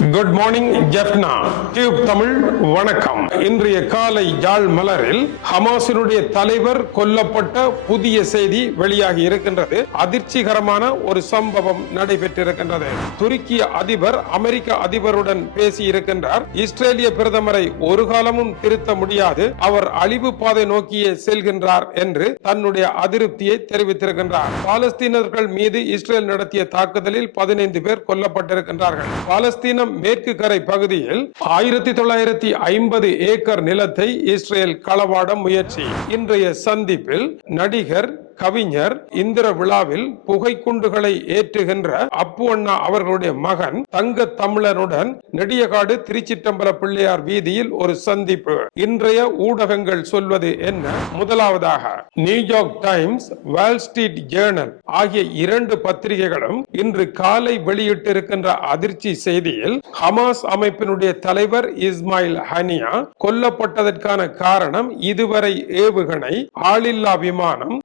Good morning Jaffna tube Tamil வணக்கம். இன்றைய காலை யாழ் மலரில் ஹமாசினுடைய தலைவர் கொல்லப்பட்ட புதிய செய்தி வெளியாகி இருக்கின்றது. அதிர்ச்சிகரமான ஒரு சம்பவம் நடைபெற்றிருக்கின்றது. துருக்கிய அதிபர் அமெரிக்க அதிபருடன் பேசி இருக்கின்றார். இஸ்ரேலிய பிரதமரை ஒரு காலமும் திருத்த முடியாது. அவர் அழிவு பாதை நோக்கியே செல்கின்றார் என்று தன்னுடைய அதிருப்தியை தெரிவித்திருக்கின்றார். பாலஸ்தீனர்கள் மீது இஸ்ரேல் நடத்திய தாக்குதலில் பதினைந்து பேர் கொல்லப்பட்டிருக்கின்றார்கள். பாலஸ்தீனம் மேற்கு கரை பகுதியில் ஆயிரத்தி தொள்ளாயிரத்தி ஐம்பது ஏக்கர் நிலத்தை இஸ்ரேல் களவாட முயற்சி. இன்றைய சந்திப்பில் நடிகர் கவிஞர் இந்திர விழாவில் புகைக்குண்டுகளை ஏற்றுகின்ற அப்பு அண்ணா அவர்களுடைய மகன் தங்க தமிழனுடன் நெடியகாடு திருச்சிட்டம்பல பிள்ளையார் வீதியில் ஒரு சந்திப்பு. இன்றைய ஊடகங்கள் சொல்வது என்ன? முதலாவதாக New York Times Wall Street Journal ஆகிய இரண்டு பத்திரிகைகளும் இன்று காலை வெளியிட்டிருக்கின்ற அதிர்ச்சி செய்தியில் ஹமாஸ் அமைப்பினுடைய தலைவர் இஸ்மாயில் ஹனியா கொல்லப்பட்டதற்கான காரணம் இதுவரை ஏவுகணை ஆளில்லா விமானம்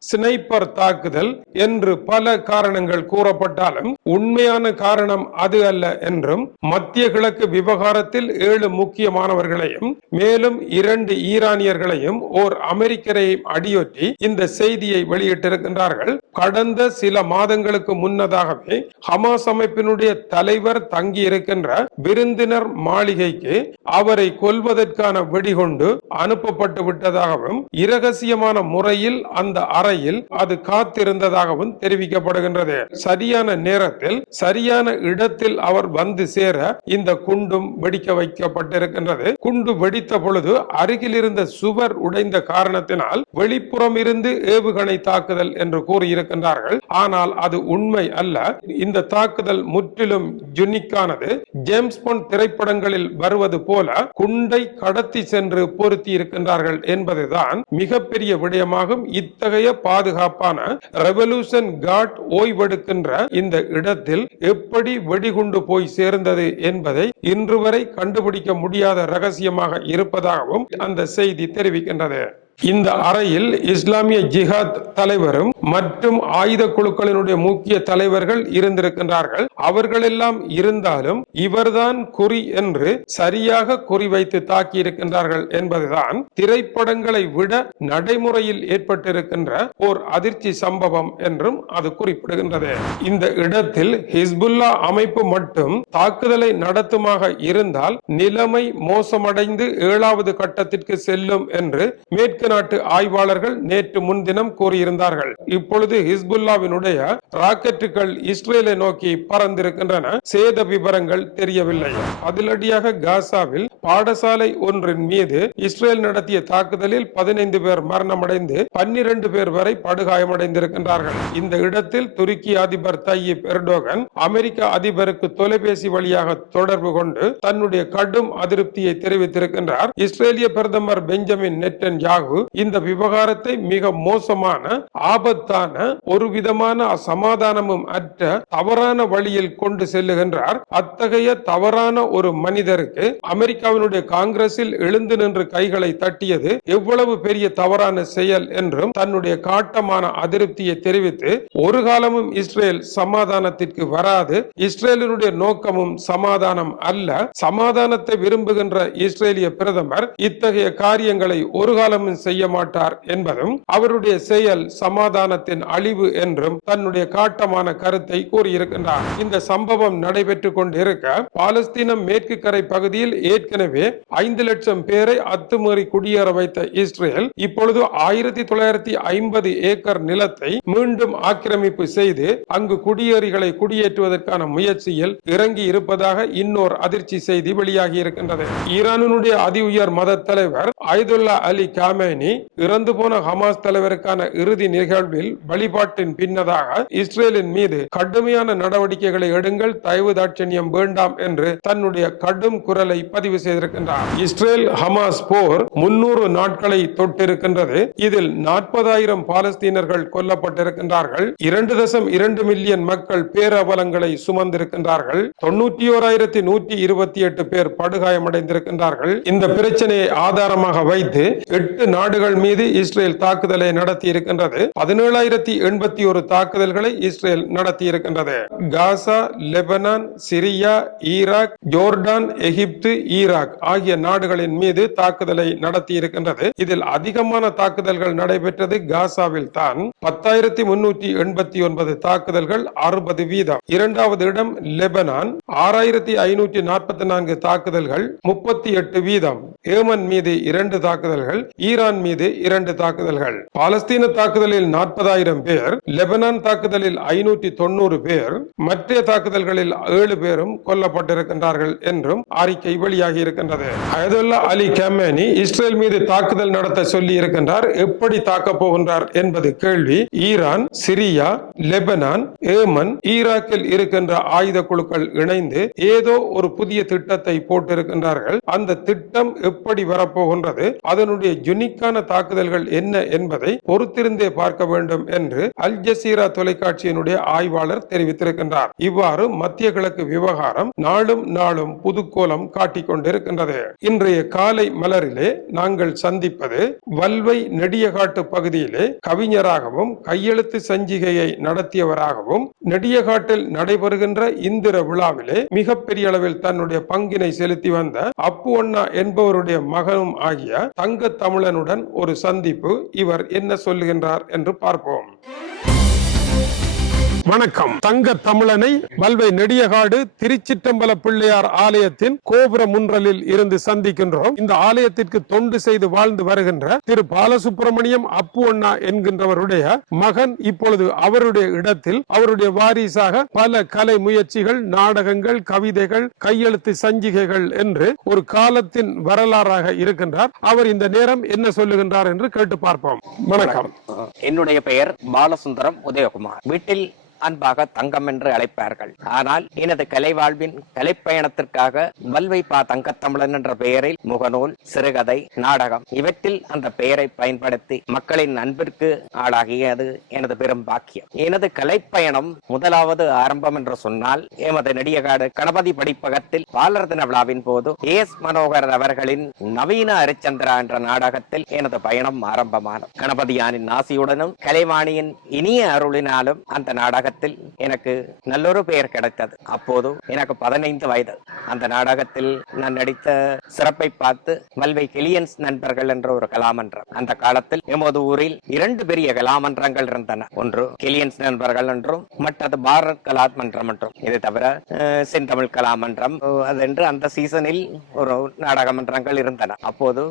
ஸ்னைப்பர் தாக்குதல் என்று பல காரணங்கள் கூறப்பட்டாலும் உண்மையான காரணம் அது அல்ல என்றும் மத்திய கிழக்கு விவகாரத்தில் ஏழு முக்கியமானவர்களையும் மேலும் இரண்டு ஈரானியர்களையும் ஓர் அமெரிக்கரையும் அடியொற்றி இந்த செய்தியை வெளியிட்டிருக்கின்றார்கள். கடந்த சில மாதங்களுக்கு முன்னதாகவே ஹமாஸ் அமைப்பினுடைய தலைவர் தங்கி இருக்கின்ற விருந்தினர் மாளிகைக்கு அவரை கொல்வதற்கான வெடிகுண்டு அனுப்பப்பட்டு விட்டதாகவும் இரகசியமான முறையில் அந்த அறையில் அது காத்திருந்ததாகவும் தெரிவிக்கப்படுகின்றது. சரியான நேரத்தில் சரியான இடத்தில் அவர் வந்து சேர இந்த குண்டும் வெடிக்க வைக்கப்பட்டிருக்கின்றது. குண்டு வெடித்த பொழுது அருகில் இருந்த சுவர் உடைந்த காரணத்தினால் வெளிப்புறம் இருந்து ஏவுகணை தாக்குதல் என்று கூறியிருக்கின்றார்கள். ஆனால் அது உண்மை அல்ல. இந்த தாக்குதல் முற்றிலும் யுனிக்கானது ஜேம்ஸ் பொன் திரைப்படங்களில் வருவது போல குண்டை கடத்தி சென்று பொருத்தி இருக்கின்றார்கள் என்பதுதான் மிகப்பெரிய விடயமாகும். இத்தகைய பாதுகாப்பான ரெவல்யூஷன் காட் ஓய்வெடுக்கின்ற இந்த இடத்தில் எப்படி வெடிகுண்டு போய் சேர்ந்தது என்பதை இன்று வரை கண்டுபிடிக்க முடியாத ரகசியமாக இருப்பதாகவும் அந்த செய்தி தெரிவிக்கின்றது. இந்த அறையில் இஸ்லாமிய ஜிஹாத் தலைவரும் மற்றும் ஆயுத குழுக்களினுடைய முக்கிய தலைவர்கள் இருந்திருக்கின்றார்கள். அவர்களெல்லாம் இருந்தாலும் இவர்தான் குறி என்று சரியாக குறிவைத்து தாக்கி இருக்கின்றார்கள் என்பதுதான் திரைப்படங்களை விட நடைமுறையில் ஏற்பட்டிருக்கின்ற ஓர் அதிர்ச்சி சம்பவம் என்றும் அது குறிப்பிடுகின்றது. இந்த இடத்தில் ஹிஸ்புல்லா அமைப்பு மட்டும் தாக்குதலை நடத்துமாக இருந்தால் நிலைமை மோசமடைந்து ஏழாவது கட்டத்திற்கு செல்லும் என்று மேற்கு நாட்டு ஆய்வாளர்கள் நேற்று முன்தினம் கூறியிருந்தார்கள். இப்பொழுது ஹிஸ்புல்லாவினுடைய ராக்கெட்டுகள் இஸ்ரேலை நோக்கி பறந்திருக்கின்றன. சேத விவரங்கள் தெரியவில்லை. அதிலடியாக காசாவில் பாடசாலை ஒன்றின் மீது இஸ்ரேல் நடத்திய தாக்குதலில் பதினைந்து பேர் மரணமடைந்து பன்னிரண்டு பேர் வரை படுகாயமடைந்திருக்கின்றார்கள். இந்த இடத்தில் துருக்கி அதிபர் தையீப் எர்டோகன் அமெரிக்க அதிபருக்கு தொலைபேசி வழியாக தொடர்பு கொண்டு தன்னுடைய கடும் அதிருப்தியை தெரிவித்திருக்கின்றார். இஸ்ரேலிய பிரதமர் பெஞ்சமின் நெட்டன் யாகு இந்த விவகாரத்தை மிக மோசமான ஆபத்தான ஒரு விதமான அசமாதானமும் அற்ற தவறான வழியில் கொண்டு செல்லுகின்றார். அத்தகைய தவறான ஒரு மனிதருக்கு அமெரிக்காவினுடைய காங்கிரஸில் எழுந்து நின்று கைகளை தட்டியது எவ்வளவு பெரிய தவறான செயல் என்றும் தன்னுடைய காட்டமான அதிருப்தியை தெரிவித்து ஒரு காலமும் இஸ்ரேல் சமாதானத்திற்கு வராது இஸ்ரேலினுடைய நோக்கமும் சமாதானம் அல்ல. சமாதானத்தை விரும்புகின்ற இஸ்ரேலிய பிரதமர் இத்தகைய காரியங்களை ஒரு காலமும் செய்ய மாட்டார் என்பதும் அவருடைய செயல் சமாதானத்தின் அழிவு என்றும் தன்னுடைய காட்டமான கருத்தை கூறியிருக்கின்றார். இந்த சம்பவம் நடைபெற்றுக் கொண்டிருக்க பாலஸ்தீனம் மேற்கு கரை பகுதியில் ஏற்கனவே ஐந்து லட்சம் பேரை அத்துமீறி குடியேற வைத்த இஸ்ரேல் இப்பொழுது ஆயிரத்தி தொள்ளாயிரத்தி ஐம்பது ஏக்கர் நிலத்தை மீண்டும் ஆக்கிரமிப்பு செய்து அங்கு குடியேறிகளை குடியேற்றுவதற்கான முயற்சியில் இறங்கி இருப்பதாக இன்னொரு அதிர்ச்சி செய்தி வெளியாகி இருக்கின்றது ஈரானுடைய அதி உயர் மத தலைவர் ஐதுல்லா அலி காமேனி இறந்து போன ஹமாஸ் தலைவருக்கான இறுதி நிகழ்வில் வழிபாட்டின் பின்னதாக இஸ்ரேலின் மீது கடுமையான நடவடிக்கைகளை எடுங்கள் தயவு தாட்சண்யம் வேண்டாம் என்று தன்னுடைய கடும் குரலை பதிவு செய்திருக்கின்றார். இஸ்ரேல் ஹமாஸ் போர் முன்னூறு நாட்களை தொட்டிருக்கின்றது. இதில் நாற்பதாயிரம் பாலஸ்தீனர்கள் கொல்லப்பட்டிருக்கின்றார்கள். இரண்டு தசம் இரண்டு மில்லியன் மக்கள் பேரவலங்களை சுமந்திருக்கின்றார்கள். தொண்ணூற்றி ஓராயிரத்தி நூற்றி இருபத்தி எட்டு பேர் படுகாயமடைந்திருக்கின்றார்கள். இந்த பிரச்சனையை ஆதாரமாக வைத்து எட்டு நாள் நாடுகள் மீது இஸ்ரேல் தாக்குதலை நடத்தி இருக்கின்றது பதினேழாயிரத்தி எண்பத்தி ஒரு தாக்குதல்களை இஸ்ரேல் நடத்தி இருக்கின்றது Gaza Lebanon Syria Iraq Jordan Egypt Iraq ஆகிய நாடுகளின் மீது தாக்குதலை நடத்தி இருக்கின்றது இதில் அதிகமான தாக்குதல்கள் நடைபெற்றது காசாவில் தான். பத்தாயிரத்தி முன்னூற்றி எண்பத்தி ஒன்பது தாக்குதல்கள் அறுபது வீதம். இரண்டாவது இடம் லெபனான். ஆறாயிரத்தி ஐநூற்றி நாற்பத்தி நான்கு தாக்குதல்கள் முப்பத்தி எட்டு வீதம். ஏமன் மீது இரண்டு தாக்குதல்கள் ஈரான் லெபனான் மீது இரண்டு தாக்குதல்கள். பாலஸ்தீன தாக்குதலில் நாற்பதாயிரம் பேர் லெபனான் தாக்குதலில் ஐநூற்றி தொண்ணூறு பேர் மற்ற தாக்குதல்களில் ஏழு பேரும் கொல்லப்பட்டிருக்கின்றார்கள் என்றும் அறிக்கை வெளியாகி இருக்கின்றது. அயதுல்லா அலி கமேனி இஸ்ரேல் மீது தாக்குதல் நடத்த சொல்லி இருக்கின்றார். எப்படி தாக்கப் போகின்றார் என்பது கேள்வி. ஈரான் சிரியா லெபனான் ஏமன் ஈராக்கில் இருக்கின்ற ஆயுத குழுக்கள் இணைந்து ஏதோ ஒரு புதிய திட்டத்தை போட்டிருக்கின்றார்கள். அந்த திட்டம் எப்படி வரப்போகின்றது? அதனுடைய யுனிக்கான தாக்குதல்கள் என்ன என்பதை பொறுத்திருந்தே பார்க்க வேண்டும் என்று அல் ஜசீரா தொலைக்காட்சியினுடைய ஆய்வாளர் தெரிவித்திருக்கின்றார். இவ்வாறு மத்திய கிழக்கு விவகாரம் நாளும் நாளும் புதுக்கோலம் காட்டிக்கொண்டிருக்கின்றது. இன்றைய காலை மலரிலே நாங்கள் சந்திப்பது வல்வை நெடியகாட்டு பகுதியிலே கவிஞராகவும் கையெழுத்து சஞ்சிகையை நடத்தியவராகவும் நெடியகாட்டில் நடைபெறுகின்ற இந்திர விழாவிலே மிகப்பெரிய அளவில் தன்னுடைய பங்கினை செலுத்தி வந்த அப்பு அண்ணா என்பவருடைய மகனும் ஆகிய தங்க தமிழனுடைய அவருடன் ஒரு சந்திப்பு இவர் என்ன சொல்லுகின்றார் என்று பார்ப்போம். வணக்கம். தங்க தமிழனை வல்வை நெடியகாடு திருச்சிற்றம்பல பிள்ளையார் ஆலயத்தின் கோபுர முன்றலில் இருந்து சந்திக்கின்றோம். இந்த ஆலயத்திற்கு தொண்டு செய்து வாழ்ந்து வருகின்ற திரு பாலசுப்பிரமணியம் அப்பு அண்ணா என்கின்றவருடைய மகன் இப்பொழுது அவருடைய இடத்தில் அவருடைய வாரிசாக பல கலை முயற்சிகள் நாடகங்கள் கவிதைகள் கையெழுத்து சஞ்சிகைகள் என்று ஒரு காலத்தின் வரலாறாக இருக்கின்றார். அவர் இந்த நேரம் என்ன சொல்லுகின்றார் என்று கேட்டு பார்ப்போம். வணக்கம். என்னுடைய பெயர் பாலசுந்தரம் உதயகுமார். வீட்டில் அன்பாக தங்கம் என்று அழைப்பார்கள். ஆனால் எனது கலை வாழ்வின் கலைப்பயணத்திற்காக வல்வை பா தங்கத்தமிழன் என்ற பெயரில் முகநூல் சிறுகதை நாடகம் இவற்றில் அந்த பெயரை பயன்படுத்தி மக்களின் அன்பிற்கு ஆளாகியது எனது பெரும் பாக்கியம். எனது கலைப்பயணம் முதலாவது ஆரம்பம் என்று சொன்னால் எமது நெடியகாடு கணபதி படிப்பகத்தில் பாலர் தின விழாவின் போது எஸ். மனோகர் அவர்களின் நவீன அரிச்சந்திரா என்ற நாடகத்தில் எனது பயணம் ஆரம்பமானது. கணபதியானின் ஆசியுடனும் கலைவாணியின் இனிய அருளினாலும் அந்த நாடகத்தில் எனக்கு நல்லொரு பெயர் கிடைத்தது. அப்போது எனக்கு பதினைந்து வயது. அந்த நாடகத்தில் நான் நடித்த சிறப்பை பார்த்து மல்வை கிளியன்ஸ் நண்பர்கள் என்ற ஒரு கலாமன்றம். அந்த காலத்தில் எமது ஊரில் இரண்டு பெரிய கலாமன்றங்கள் இருந்தன. ஒன்று கிளியன்ஸ் நண்பர்கள் என்றும் மற்றது பாரத் கலாமன்றம் என்றும். இதை தவிர செந்தமிழ் கலாமன்றம் அதென்று அந்த சீசனில் ஒரு நாடகமன்றங்கள் இருந்தன. அப்போது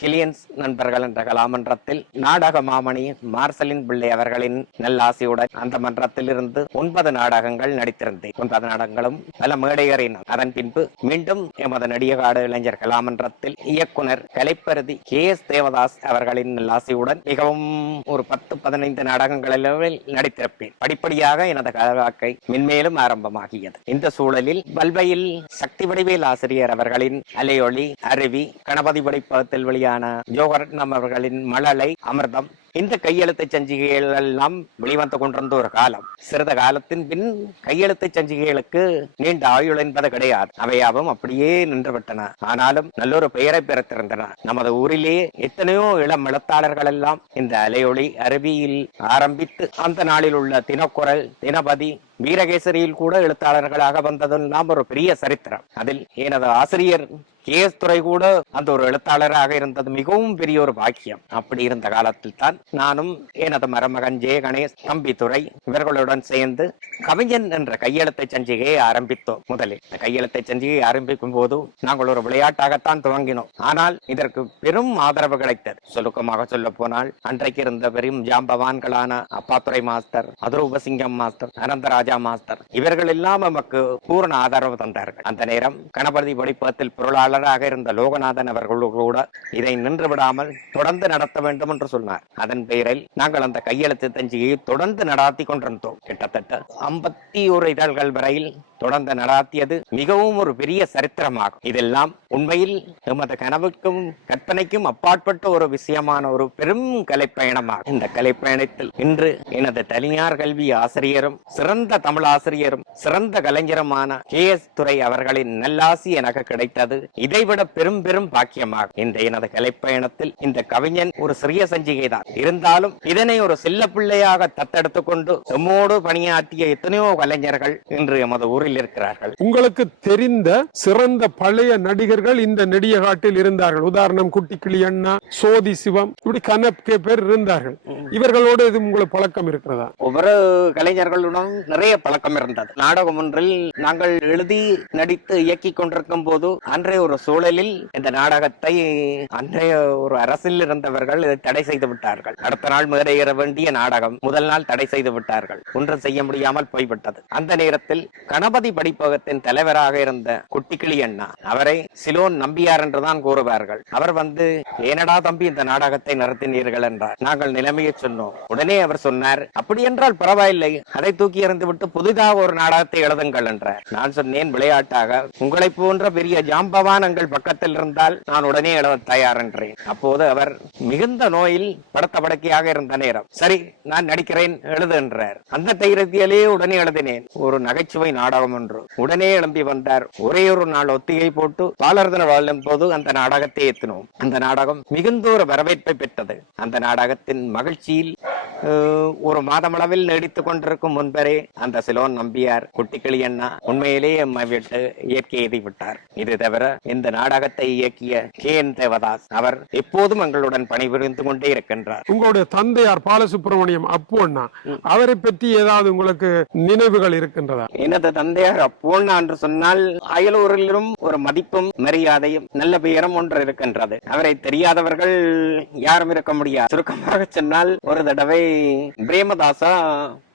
கிளியன்ஸ் நண்பர்கள் என்ற கலாமன்றத்தில் நாடக மாமணி மார்சலின் பிள்ளை அவர்களின் நல்லாசியுடன் அந்த மன்றத்தில் இருந்து ஒன்பது நாடகங்கள் நடித்திருந்தேன். ஒன்பது நாடகங்களும் பல மேடையறின. அதன் பின்பு மீண்டும் எமது நடிககாடு இளைஞர் கலாமன்றத்தில் இயக்குனர் கலைப்பருதி கே எஸ் தேவதாஸ் அவர்களின் நல்லாசியுடன் மிகவும் ஒரு பத்து பதினைந்து நாடகங்களில் நடித்திருப்பேன். படிப்படியாக எனது கலவாக்கை மென்மேலும் ஆரம்பமாகியது. இந்த சூழலில் வல்வையில் சக்தி வடிவேல் ஆசிரியர் அவர்களின் அலையொளி அருவி கணபதி படிப்பகத்தில் வெளியான ஜோகரட்னம் அவர்களின் மழலை அமிர்தம் இந்த கையெழுத்து சஞ்சிகைகள் எல்லாம் வெளிவந்து கொண்டிருந்த ஒரு காலம். சிறிது காலத்தின் பின் கையெழுத்து சஞ்சிகைகளுக்கு நீண்ட ஆயுள் என்பது கிடையாது. அவையாவும் அப்படியே நின்றுவிட்டன. ஆனாலும் நல்லொரு பெயரை பெறத்திருந்தன. நமது ஊரிலே எத்தனையோ இளம் எழுத்தாளர்கள் எல்லாம் இந்த அலையொளி அருவியில் ஆரம்பித்து அந்த நாளில் உள்ள தினக்குரல் தினபதி வீரகேசரியில் கூட எழுத்தாளர்களாக வந்ததெல்லாம் ஒரு பெரிய சரித்திரம். அதில் எனது ஆசிரியர் கே எஸ் துறை கூட அந்த ஒரு எழுத்தாளராக இருந்தது மிகவும் பெரிய ஒரு பாக்கியம். அப்படி இருந்த காலத்தில் தான் நானும் எனது மருமகன் ஜெய கணேஷ் தம்பி துறை இவர்களுடன் சேர்ந்து கவிஞன் என்ற கையெழுத்தை சஞ்சிகையை ஆரம்பித்தோம். முதலில் இந்த கையெழுத்தை சஞ்சிகையை ஆரம்பிக்கும் போது நாங்கள் ஒரு விளையாட்டாகத்தான் துவங்கினோம். ஆனால் இதற்கு பெரும் ஆதரவு கிடைத்தது. சுருக்கமாக சொல்ல போனால் அன்றைக்கு இருந்த பெரும் ஜாம்பவான்களான Appathurai master Athurupasingam master Anandaraja master. இவர்கள் எல்லாம் நமக்கு பூரண ஆதரவு தந்தார்கள். அந்த நேரம் கணபதி படிப்பகத்தில் பொருளாளராக இருந்த லோகநாதன் அவர்களோடு கூட இதை நின்று விடாமல் தொடர்ந்து நடத்த வேண்டும் என்று சொன்னார். அதன் பெயரில் நாங்கள் அந்த கையெழுத்து தஞ்சியை தொடர்ந்து நடாத்தி கொண்டிருந்தோம். கிட்டத்தட்ட ஐம்பத்தி ஒரு இதழ்கள் வரையில் தொடர்ந்து நடாத்தியது மிகவும் ஒரு பெரிய சரித்திரமாகும். இதெல்லாம் உண்மையில் எமது கனவுக்கும் கற்பனைக்கும் அப்பாற்பட்ட ஒரு விஷயமான ஒரு பெரும் கலைப்பயணமாகும். இந்த கலைப்பயணத்தில் இன்று எனது தனியார் கல்வி ஆசிரியரும் சிறந்த தமிழ் ஆசிரியரும் சிறந்த கலைஞருமான கே எஸ் துறை அவர்களின் நல்லாசி எனக்கு கிடைத்தது. இதைவிட பெரும் பெரும் பாக்கியமாகும். இந்த எனது கலைப்பயணத்தில் இந்த கவிஞன் ஒரு சிறிய சஞ்சிகை தான் இருந்தாலும் இதனை ஒரு செல்ல பிள்ளையாக தத்தெடுத்துக் கொண்டு எம்மோடு பணியாற்றிய எத்தனையோ கலைஞர்கள் இன்று எமது ஊரில் இருக்கிறார்கள். உங்களுக்கு தெரிந்த சிறந்த பழைய நடிகர்கள் இந்த நெடிய காட்டில் இருந்தார்கள். உதாரணம் குட்டிக்கிளி அண்ணா சோதி சிவம் இப்படி கனப்கே பேர் இருந்தார்கள். இவர்களோடு இது உங்களுக்கு பழக்கம் இருக்கிறதா? ஒவ்வொரு கலைஞர்களுடன் நிறைய பழக்கம் இருந்தது. நாடகம் ஒன்றில் நாங்கள் எழுதி நடித்து இயக்கிக் கொண்டிருக்கும் போது அன்றைய ஒரு சூழலில் இந்த நாடகத்தை அன்றைய ஒரு அரசில் இருந்தவர்கள் இதை தடை செய்து விட்டார்கள். அடுத்த நாள் மேடையேற வேண்டிய நாடகம் முதல் நாள் தடை செய்து விட்டார்கள். ஒன்றும் செய்ய முடியாமல் போய்விட்டது. அந்த நேரத்தில் கணபதி தம்பதி படிப்பகத்தின் தலைவராக இருந்த குட்டிக்கிளி அண்ணா அவரை சிலோன் நம்பியார் என்றுதான் கூறுவார்கள். அவர் வந்து ஏனடா தம்பி இந்த நாடகத்தை நடத்தினீர்கள் என்றார். நாங்கள் நிலைமையை சொன்னோம். உடனே அவர் சொன்னார் அப்படி என்றால் பரவாயில்லை. அதை தூக்கி எறிந்து விட்டு புதிதாக ஒரு நாடகத்தை எழுதுங்கள் என்றார். நான் சொன்னேன் விளையாட்டாக. உங்களை போன்ற பெரிய ஜாம்பவான் எங்கள் பக்கத்தில் இருந்தால் நான் உடனே எழுத தயார் என்றேன். அப்போது அவர் மிகுந்த நோயில் படுத்த படக்கையாக இருந்த நேரம். சரி நான் நடிக்கிறேன் எழுது என்றார். அந்த தைரியத்திலே உடனே எழுதினேன். ஒரு நகைச்சுவை நாடகம் ஒன்று. உடனே எழும்பி வந்தார். ஒரே ஒரு நாள் ஒத்திகை போட்டு பாலர்தன வாழும் போது அந்த நாடகத்தை ஏத்தினோம். அந்த நாடகம் மிகுந்த ஒரு வரவேற்பை பெற்றது. அந்த நாடகத்தின் மகிழ்ச்சியில் ஒரு மாதமளவில் நீடித்துக் கொண்டிருக்கும் முன்பரே அந்த சிலோன் நம்பியார் குட்டிக்கிளி அண்ணா உண்மையிலேயே எம்மை விட்டு இயற்கை எழுதி விட்டார். இது தவிர இந்த நாடகத்தை இயக்கிய கே. என். தேவதாஸ் அவர் எப்போதும் எங்களுடன் பணிபுரிந்து கொண்டே இருக்கின்றார். உங்களுடைய தந்தையார் பாலசுப்ரமணியம் அப்பு அண்ணா. அவரை பற்றி ஏதாவது உங்களுக்கு நினைவுகள் இருக்கின்றதா? எனது தந்தையார் அப்போன்னா என்று சொன்னால் அயலூரிலும் ஒரு மதிப்பும் மரியாதையும் நல்ல பெயரும் ஒன்று இருக்கின்றது. அவரை தெரியாதவர்கள் யாரும் இருக்க முடியாது. சுருக்கமாக சொன்னால் ஒரு தடவை பிரேமதாசா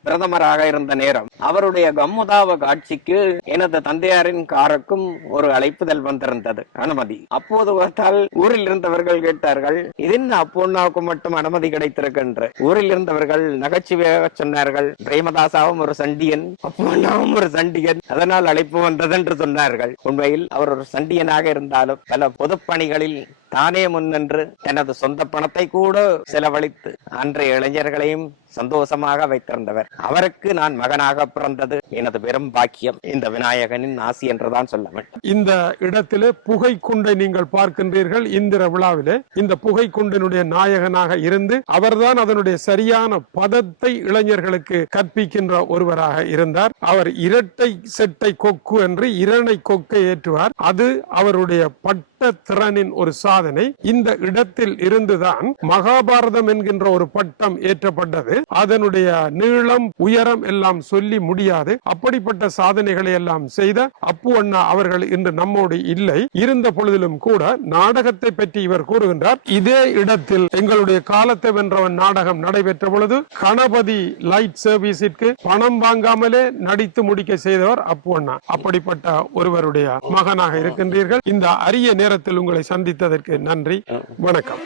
பிரதமராக இருந்த நேரம். அவருடைய கம்முதாவ காட்சிக்கு எனது தந்தையாரின் காருக்கும் ஒரு அழைப்புதல் வந்திருந்தது. அனுமதி. அப்போது பார்த்தால் ஊரில் இருந்தவர்கள் கேட்டார்கள் இது என்ன அப்போன்னாவுக்கு மட்டும் அனுமதி கிடைத்திருக்கின்ற? ஊரில் இருந்தவர்கள் நகைச்சுவையாக சொன்னார்கள் பிரேமதாசாவும் ஒரு சண்டியன் அப்போன்னாவும் ஒரு சண்டியன். அதனால் அழைப்பு வந்தது என்று சொன்னார்கள். உண்மையில் அவர் ஒரு சண்டியனாக இருந்தாலும் பல பொதுப்பணிகளில் தானே முன்னன்று தனது சொந்த பணத்தை கூட செலவழித்து அன்றைய இளைஞர்களையும் சந்தோஷமாக வைத்திருந்தவர். அவருக்கு நான் மகனாக பிறந்தது எனது பெரும் பாக்கியம். இந்த விநாயகனின் ஆசி என்றுதான் சொல்ல வேண்டும். இந்த இடத்திலே புகைக்குண்டை நீங்கள் பார்க்கின்றீர்கள். இந்திர விழாவிலே இந்த புகைக்குண்டினுடைய நாயகனாக இருந்து அவர்தான் அதனுடைய சரியான பதத்தை இளைஞர்களுக்கு கற்பிக்கின்ற ஒருவராக இருந்தார். அவர் இரட்டை செட்டை கொக்கு என்று இரணை கொக்கை ஏற்றுவார். அது அவருடைய பட்டு திறனின் ஒரு சாதனை இந்த இடத்தில் இருந்துதான் மகாபாரதம் என்கின்ற ஒரு பட்டம் ஏற்றப்பட்டது. அதனுடைய நீளம் உயரம் எல்லாம் சொல்லி முடியாது. அப்படிப்பட்ட சாதனைகளை எல்லாம் செய்த அப்பு அண்ணா அவர்கள் இன்று நம்மோடு இல்லை. இருந்த பொழுதிலும் கூட நாடகத்தை பற்றி இவர் கூறுகின்றார். இதே இடத்தில் எங்களுடைய காலத்தை வென்றவன் நாடகம் நடைபெற்ற பொழுது கணபதி லைட் சர்வீஸிற்கு பணம் வாங்காமலே நடித்து முடிக்க செய்தவர் அப்பு அண்ணா. அப்படிப்பட்ட ஒருவருடைய மகனாக இருக்கின்றீர்கள். இந்த அரிய நேரத்தில் உங்களை சந்தித்ததற்கு நன்றி. வணக்கம்.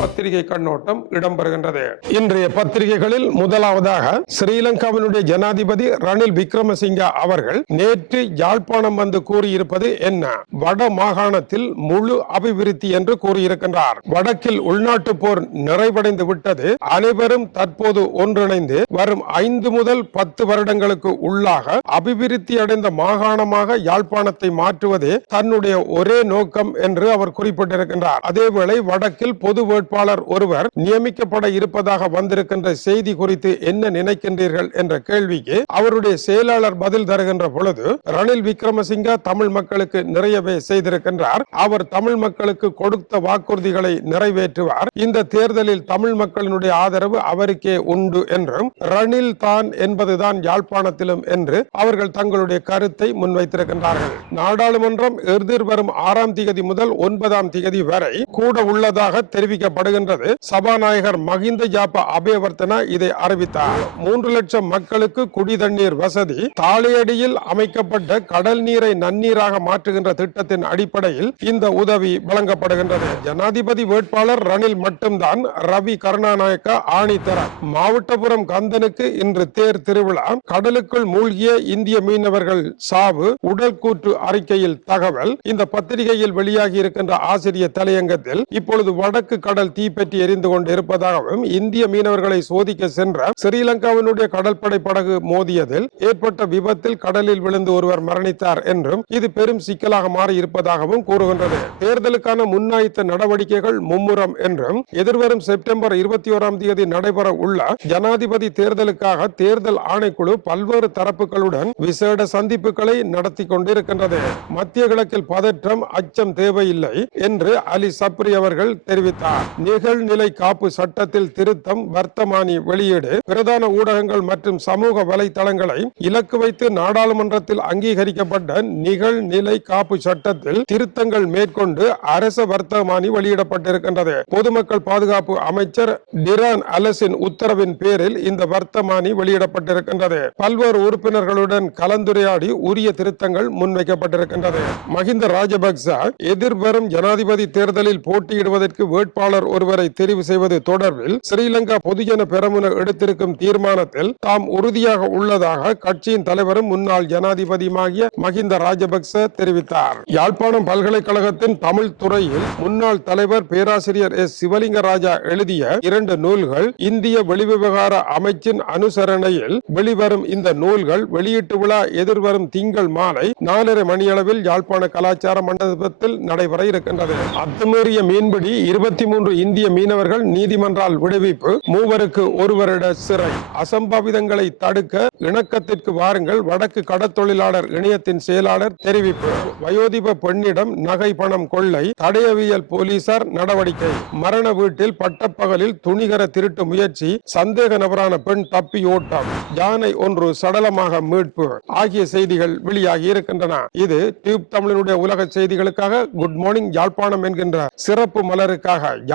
பத்திரிகை கண்ணோட்டம் இடம்பெறுகின்றது. இன்றைய பத்திரிகைகளில் முதலாவதாக ஸ்ரீலங்காவினுடைய ஜனாதிபதி ரணில் விக்ரமசிங்க அவர்கள் நேற்று யாழ்ப்பாணம் வந்து கூறியிருப்பது என்ன? வட மாகாணத்தில் முழு அபிவிருத்தி என்று கூறியிருக்கின்றார். வடக்கில் உள்நாட்டு போர் நிறைவடைந்து விட்டது. அனைவரும் தற்போது ஒன்றிணைந்து வரும் ஐந்து முதல் பத்து வருடங்களுக்கு உள்ளாக அபிவிருத்தி அடைந்த மாகாணமாக யாழ்ப்பாணத்தை மாற்றுவதே தன்னுடைய ஒரே நோக்கம் என்று அவர் குறிப்பிட்டிருக்கின்றார். அதேவேளை வடக்கில் பொது வேட்பாளர் ஒருவர் நியமிக்கப்பட இருப்பதாக வந்திருக்கின்ற செய்தி குறித்து என்ன நினைக்கின்றீர்கள் என்ற கேள்விக்கு அவருடைய செயலாளர் பதில் தருகின்ற பொழுது ரணில் விக்ரமசிங்க தமிழ் மக்களுக்கு நிறையவே செய்திருக்கின்றார். அவர் தமிழ் மக்களுக்கு கொடுத்த வாக்குறுதிகளை நிறைவேற்றுவார். இந்த தேர்தலில் தமிழ் மக்களினுடைய ஆதரவு அவருக்கே உண்டு என்றும் ரணில் தான் என்பதுதான் யாழ்ப்பாணத்திலும் என்று அவர்கள் தங்களுடைய கருத்தை முன்வைத்திருக்கின்றார்கள். நாடாளுமன்றம் எதிர்வரும் ஆறாம் திகதி முதல் ஒன்பதாம் திகதி வரை கூட உள்ளதாக தெரிவிக்கப்பட்டது கூறப்படுகின்றது சபாநாயகர் மஹிந்த ஜாப்ப அபேவர்த்தன இதை அறிவித்தார். மூன்று லட்சம் மக்களுக்கு குடி தண்ணீர் வசதி தாளையடியில் அமைக்கப்பட்ட கடல் நீரை நன்னீராக மாற்றுகின்ற திட்டத்தின் அடிப்படையில் இந்த உதவி வழங்கப்படுகின்றது. ஜனாதிபதி வேட்பாளர் ரணில் மட்டும்தான் ரவி கருணாநாயக்க ஆணித்தர மாவட்டபுரம் கந்தனுக்கு இன்று தேர் திருவிழா. கடலுக்குள் மூழ்கிய இந்திய மீனவர்கள் சாவு உடல் கூற்று அறிக்கையில் தகவல். இந்த பத்திரிகையில் வெளியாகி இருக்கின்ற ஆசிரியர் தலையங்கத்தில் இப்பொழுது வடக்கு கடல் தீப்பற்றி எரிந்து கொண்டு இருப்பதாகவும் இந்திய மீனவர்களை சோதிக்க சென்ற ஸ்ரீலங்காவினுடைய கடற்படை படகு மோதியதில் ஏற்பட்ட விபத்தில் கடலில் விழுந்து ஒருவர் மரணித்தார் என்றும் இது பெரும் சிக்கலாக மாறி இருப்பதாகவும் கூறுகின்றது. தேர்தலுக்கான முன்னாய்த்த நடவடிக்கைகள் மும்முரம் என்றும் எதிர்வரும் செப்டம்பர் இருபத்தி ஓராம் தேதி நடைபெற உள்ள ஜனாதிபதி தேர்தலுக்காக தேர்தல் ஆணைக்குழு பல்வேறு தரப்புகளுடன் விசேட சந்திப்புகளை நடத்தி கொண்டிருக்கின்றது. மத்திய கிழக்கில் பதற்றம் அச்சம் தேவையில்லை என்று அலி சப்ரி அவர்கள் தெரிவித்தார். நிகழ்நிலை காப்பு சட்டத்தில் திருத்தம் வர்த்தமானி வெளியீடு பிரதான ஊடகங்கள் மற்றும் சமூக வலைதளங்களை இலக்கு வைத்து நாடாளுமன்றத்தில் அங்கீகரிக்கப்பட்ட நிகழ்நிலை காப்பு சட்டத்தில் திருத்தங்கள் மேற்கொண்டு அரச வர்த்தமானி வெளியிடப்பட்டிருக்கின்றது. பொதுமக்கள் பாதுகாப்பு அமைச்சர் டிரான் அலசின் உத்தரவின் பேரில் இந்த வர்த்தமானி வெளியிடப்பட்டிருக்கின்றது. பல்வேறு உறுப்பினர்களுடன் கலந்துரையாடி உரிய திருத்தங்கள் முன்வைக்கப்பட்டிருக்கின்றது. மஹிந்த ராஜபக்ச எதிர்வரும் ஜனாதிபதி தேர்தலில் போட்டியிடுவதற்கு வேட்பாளர் ஒருவரை தெரிவு செய்வது தொடர்பில் ஸ்ரீலங்கா பொதுஜன பெரமுன எடுத்திருக்கும் தீர்மானத்தில் தாம் உறுதியாக உள்ளதாக கட்சியின் தலைவரும் முன்னாள் ஜனாதிபதியுமாகிய மஹிந்த ராஜபக்ச தெரிவித்தார். யாழ்ப்பாணம் பல்கலைக்கழகத்தின் தமிழ் துறையில் முன்னாள் தலைவர் பேராசிரியர் எஸ். சிவலிங்க ராஜா எழுதிய இரண்டு நூல்கள் இந்திய வெளிவிவகார அமைச்சின் அனுசரணையில் வெளிவரும். இந்த நூல்கள் வெளியீட்டு விழா எதிர்வரும் திங்கள் மாலை நாலரை மணியளவில் யாழ்ப்பாண கலாச்சார மண்டபத்தில் நடைபெற இருக்கின்றது அத்துமீறிய மீன்பிடி இருபத்தி மூன்று மூன்று இந்திய மீனவர்கள் நீதிமன்றால் விடுவிப்பு. மூவருக்கு ஒரு வருட சிறை. அசம்பாவிதங்களை தடுக்க இணக்கத்திற்கு வாருங்கள். வடக்கு கடற்தொழிலாளர் இணையத்தின் செயலாளர் தெரிவிப்பு. வயோதிப பெண்ணிடம் நகை பணம் கொள்ளை. தடயவியல் போலீசார் நடவடிக்கை. மரண வீட்டில் பட்டப்பகலில் துணிகர திருட்டு முயற்சி. சந்தேக நபரான பெண் தப்பி ஓட்டம். யானை ஒன்று சடலமாக மீட்பு. ஆகிய செய்திகள் வெளியாகி இருக்கின்றன. இது டியூப் தமிழனுடைய உலக செய்திகளுக்காக குட் மார்னிங் யாழ்ப்பாணம் என்கின்ற சிறப்பு மலருக்காக